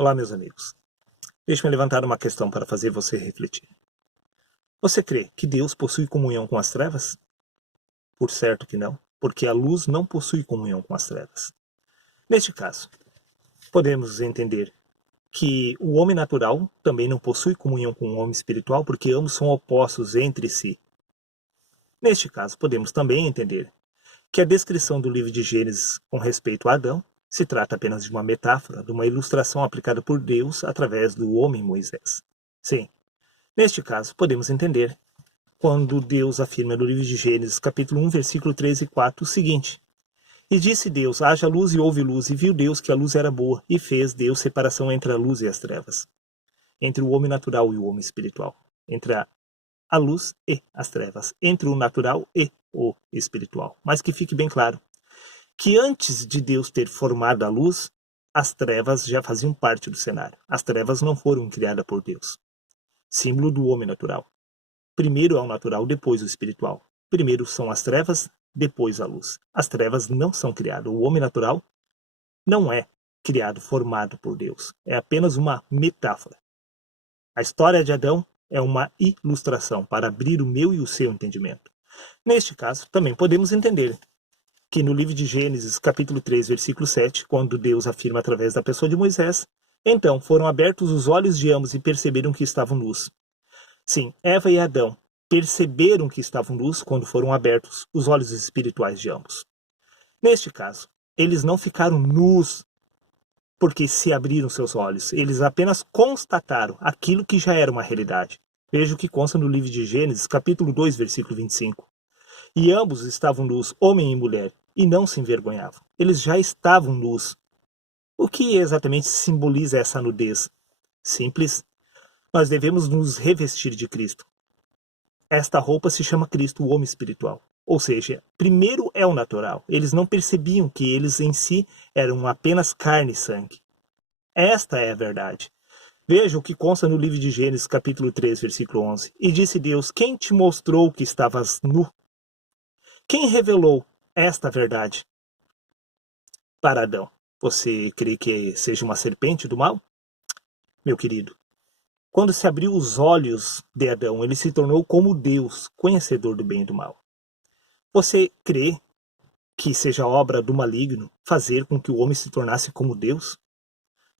Olá, meus amigos. Deixe-me levantar uma questão para fazer você refletir. Você crê que Deus possui comunhão com as trevas? Por certo que não, porque a luz não possui comunhão com as trevas. Neste caso, podemos entender que o homem natural também não possui comunhão com o homem espiritual, porque ambos são opostos entre si. Neste caso, podemos também entender que a descrição do livro de Gênesis com respeito a Adão se trata apenas de uma metáfora, de uma ilustração aplicada por Deus através do homem Moisés. Sim, neste caso, podemos entender quando Deus afirma no livro de Gênesis, capítulo 1, versículo 3 e 4, o seguinte: E disse Deus, haja luz e houve luz, e viu Deus que a luz era boa, e fez Deus separação entre a luz e as trevas, entre o homem natural e o homem espiritual, entre a luz e as trevas, entre o natural e o espiritual. Mas que fique bem claro que antes de Deus ter formado a luz, as trevas já faziam parte do cenário. As trevas não foram criadas por Deus. Símbolo do homem natural. Primeiro é o natural, depois o espiritual. Primeiro são as trevas, depois a luz. As trevas não são criadas. O homem natural não é criado, formado por Deus. É apenas uma metáfora. A história de Adão é uma ilustração para abrir o meu e o seu entendimento. Neste caso, também podemos entender que no livro de Gênesis, capítulo 3, versículo 7, quando Deus afirma através da pessoa de Moisés, então foram abertos os olhos de ambos e perceberam que estavam nus. Sim, Eva e Adão perceberam que estavam nus quando foram abertos os olhos espirituais de ambos. Neste caso, eles não ficaram nus porque se abriram seus olhos. Eles apenas constataram aquilo que já era uma realidade. Veja o que consta no livro de Gênesis, capítulo 2, versículo 25. E ambos estavam nus, homem e mulher, e não se envergonhavam. Eles já estavam nus. O que exatamente simboliza essa nudez? Simples. Nós devemos nos revestir de Cristo. Esta roupa se chama Cristo, o homem espiritual. Ou seja, primeiro é o natural. Eles não percebiam que eles em si eram apenas carne e sangue. Esta é a verdade. Veja o que consta no livro de Gênesis, capítulo 3, versículo 11. E disse Deus, quem te mostrou que estavas nu? Quem revelou esta verdade para Adão? Você crê que seja uma serpente do mal? Meu querido, quando se abriu os olhos de Adão, ele se tornou como Deus, conhecedor do bem e do mal. Você crê que seja obra do maligno fazer com que o homem se tornasse como Deus?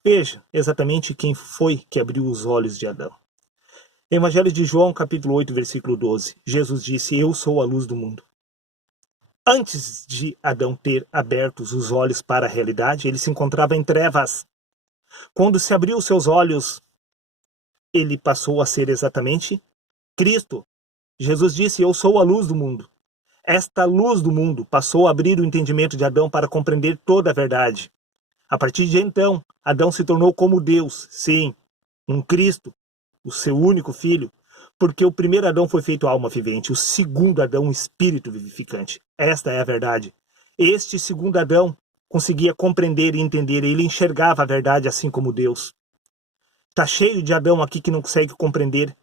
Veja exatamente quem foi que abriu os olhos de Adão. Evangelho de João, capítulo 8, versículo 12. Jesus disse, eu sou a luz do mundo. Antes de Adão ter abertos os olhos para a realidade, ele se encontrava em trevas. Quando se abriu os seus olhos, ele passou a ser exatamente Cristo. Jesus disse, eu sou a luz do mundo. Esta luz do mundo passou a abrir o entendimento de Adão para compreender toda a verdade. A partir de então, Adão se tornou como Deus, sim, um Cristo, o seu único filho, porque o primeiro Adão foi feito alma vivente, o segundo Adão um espírito vivificante. Esta é a verdade. Este segundo Adão conseguia compreender e entender, ele enxergava a verdade assim como Deus. Está cheio de Adão aqui que não consegue compreender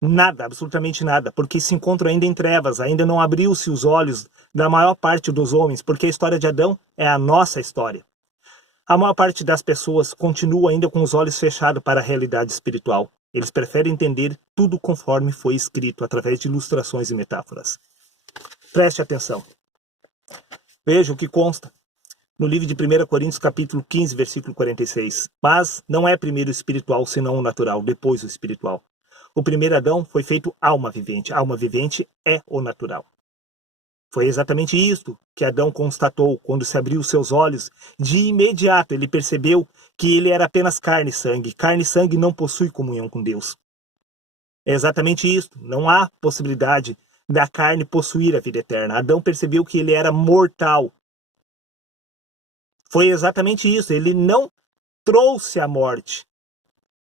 nada, absolutamente nada, porque se encontra ainda em trevas, ainda não abriu-se os olhos da maior parte dos homens, porque a história de Adão é a nossa história. A maior parte das pessoas continua ainda com os olhos fechados para a realidade espiritual. Eles preferem entender tudo conforme foi escrito, através de ilustrações e metáforas. Preste atenção. Veja o que consta no livro de 1 Coríntios, capítulo 15, versículo 46. Mas não é primeiro o espiritual, senão o natural, depois o espiritual. O primeiro Adão foi feito alma vivente. A alma vivente é o natural. Foi exatamente isto que Adão constatou quando se abriu os seus olhos. De imediato ele percebeu que ele era apenas carne e sangue. Carne e sangue não possui comunhão com Deus. É exatamente isto. Não há possibilidade da carne possuir a vida eterna. Adão percebeu que ele era mortal. Foi exatamente isso. Ele não trouxe a morte.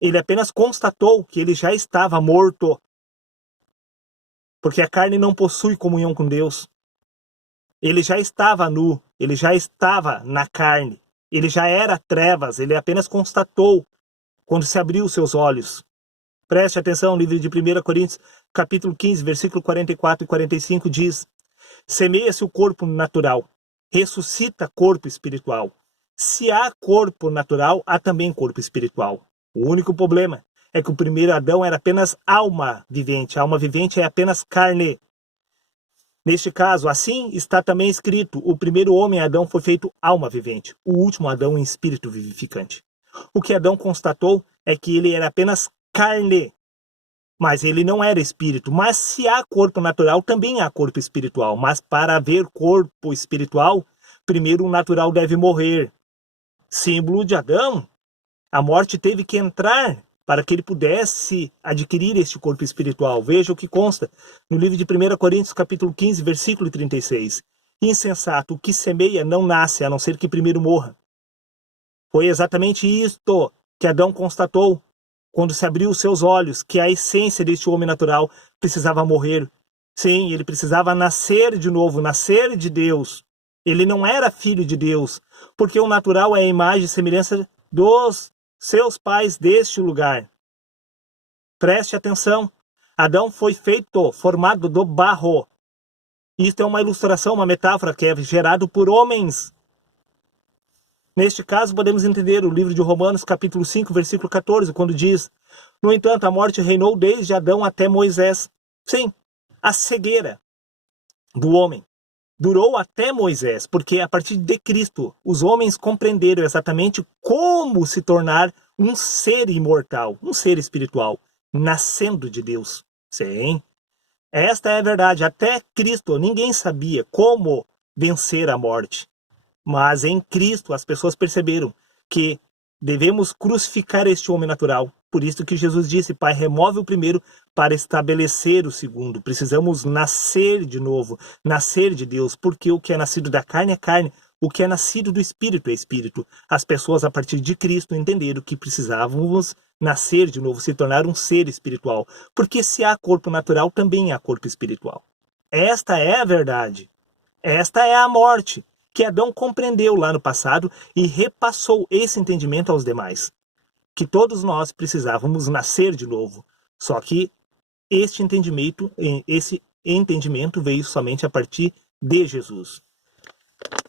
Ele apenas constatou que ele já estava morto. Porque a carne não possui comunhão com Deus. Ele já estava nu, ele já estava na carne, ele já era trevas, ele apenas constatou quando se abriu os seus olhos. Preste atenção, no livro de 1 Coríntios, capítulo 15, versículo 44 e 45 diz, semeia-se o corpo natural, ressuscita corpo espiritual. Se há corpo natural, há também corpo espiritual. O único problema é que o primeiro Adão era apenas alma vivente. A alma vivente é apenas carne. Neste caso, assim está também escrito: o primeiro homem, Adão, foi feito alma vivente. O último Adão, em espírito vivificante. O que Adão constatou é que ele era apenas carne. Mas ele não era espírito. Mas se há corpo natural, também há corpo espiritual. Mas para haver corpo espiritual, primeiro o natural deve morrer. Símbolo de Adão, a morte teve que entrar para que ele pudesse adquirir este corpo espiritual. Veja o que consta no livro de 1 Coríntios, capítulo 15, versículo 36. Insensato, o que semeia não nasce, a não ser que primeiro morra. Foi exatamente isto que Adão constatou quando se abriu os seus olhos, que a essência deste homem natural precisava morrer. Sim, ele precisava nascer de novo, nascer de Deus. Ele não era filho de Deus, porque o natural é a imagem e semelhança dos seus pais deste lugar. Preste atenção. Adão foi feito, formado do barro. Isto é uma ilustração, uma metáfora que é gerado por homens. Neste caso, podemos entender o livro de Romanos, capítulo 5, versículo 14, quando diz: no entanto, a morte reinou desde Adão até Moisés. Sim, a cegueira do homem durou até Moisés, porque a partir de Cristo, os homens compreenderam exatamente como se tornar um ser imortal, um ser espiritual, nascendo de Deus. Sim, esta é a verdade. Até Cristo, ninguém sabia como vencer a morte. Mas em Cristo as pessoas perceberam que devemos crucificar este homem natural. Por isso que Jesus disse: Pai, remove o primeiro para estabelecer o segundo. Precisamos nascer de novo, nascer de Deus, porque o que é nascido da carne é carne, o que é nascido do Espírito é Espírito. As pessoas, a partir de Cristo, entenderam que precisávamos nascer de novo, se tornar um ser espiritual. Porque se há corpo natural, também há corpo espiritual. Esta é a verdade. Esta é a morte que Adão compreendeu lá no passado e repassou esse entendimento aos demais. Que todos nós precisávamos nascer de novo. Só que esse entendimento veio somente a partir de Jesus.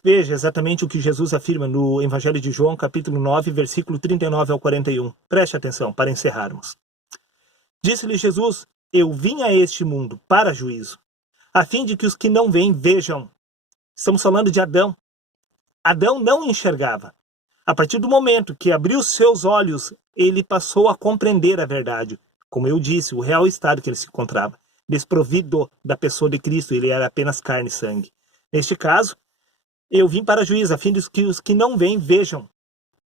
Veja exatamente o que Jesus afirma no Evangelho de João, capítulo 9, versículo 39 ao 41. Preste atenção para encerrarmos. Disse-lhe Jesus: eu vim a este mundo para juízo, a fim de que os que não veem vejam. Estamos falando de Adão. Adão não enxergava. A partir do momento que abriu seus olhos, ele passou a compreender a verdade. Como eu disse, o real estado que ele se encontrava. Desprovido da pessoa de Cristo, ele era apenas carne e sangue. Neste caso, eu vim para juízo, a fim de que os que não veem vejam.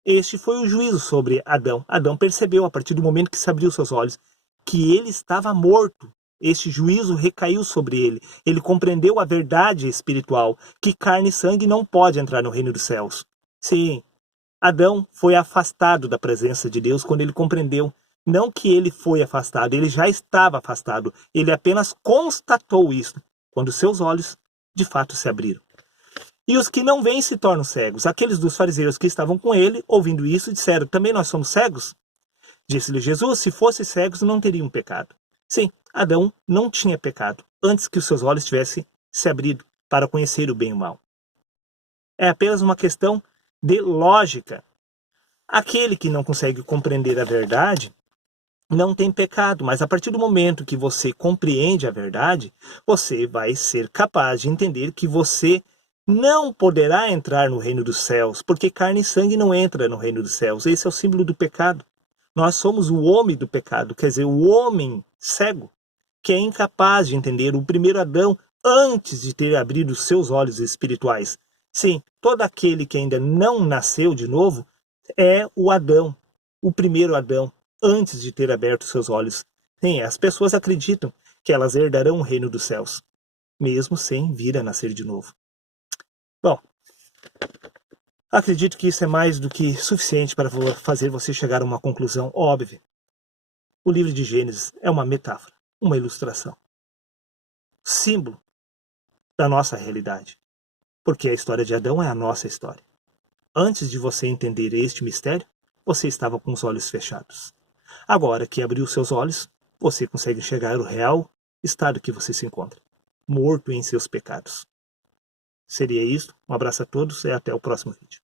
Este foi o juízo sobre Adão. Adão percebeu, a partir do momento que se abriu seus olhos, que ele estava morto. Este juízo recaiu sobre ele. Ele compreendeu a verdade espiritual, que carne e sangue não pode entrar no reino dos céus. Sim, Adão foi afastado da presença de Deus quando ele compreendeu. Não que ele foi afastado, ele já estava afastado. Ele apenas constatou isso, quando seus olhos de fato se abriram. E os que não veem se tornam cegos. Aqueles dos fariseus que estavam com ele, ouvindo isso, disseram: também nós somos cegos? Disse-lhe Jesus: se fossem cegos, não teriam pecado. Sim, Adão não tinha pecado antes que os seus olhos tivessem se abrido para conhecer o bem e o mal. É apenas uma questão de lógica. Aquele que não consegue compreender a verdade não tem pecado, mas a partir do momento que você compreende a verdade, você vai ser capaz de entender que você não poderá entrar no reino dos céus, porque carne e sangue não entra no reino dos céus. Esse é o símbolo do pecado. Nós somos o homem do pecado, quer dizer, o homem cego, que é incapaz de entender o primeiro Adão antes de ter abrido os seus olhos espirituais. Sim, todo aquele que ainda não nasceu de novo é o Adão, o primeiro Adão, antes de ter aberto seus olhos. Sim, as pessoas acreditam que elas herdarão o reino dos céus, mesmo sem vir a nascer de novo. Bom, acredito que isso é mais do que suficiente para fazer você chegar a uma conclusão óbvia. O livro de Gênesis é uma metáfora, uma ilustração, símbolo da nossa realidade, porque a história de Adão é a nossa história. Antes de você entender este mistério, você estava com os olhos fechados. Agora que abriu seus olhos, você consegue enxergar o real estado que você se encontra, morto em seus pecados. Seria isso. Um abraço a todos e até o próximo vídeo.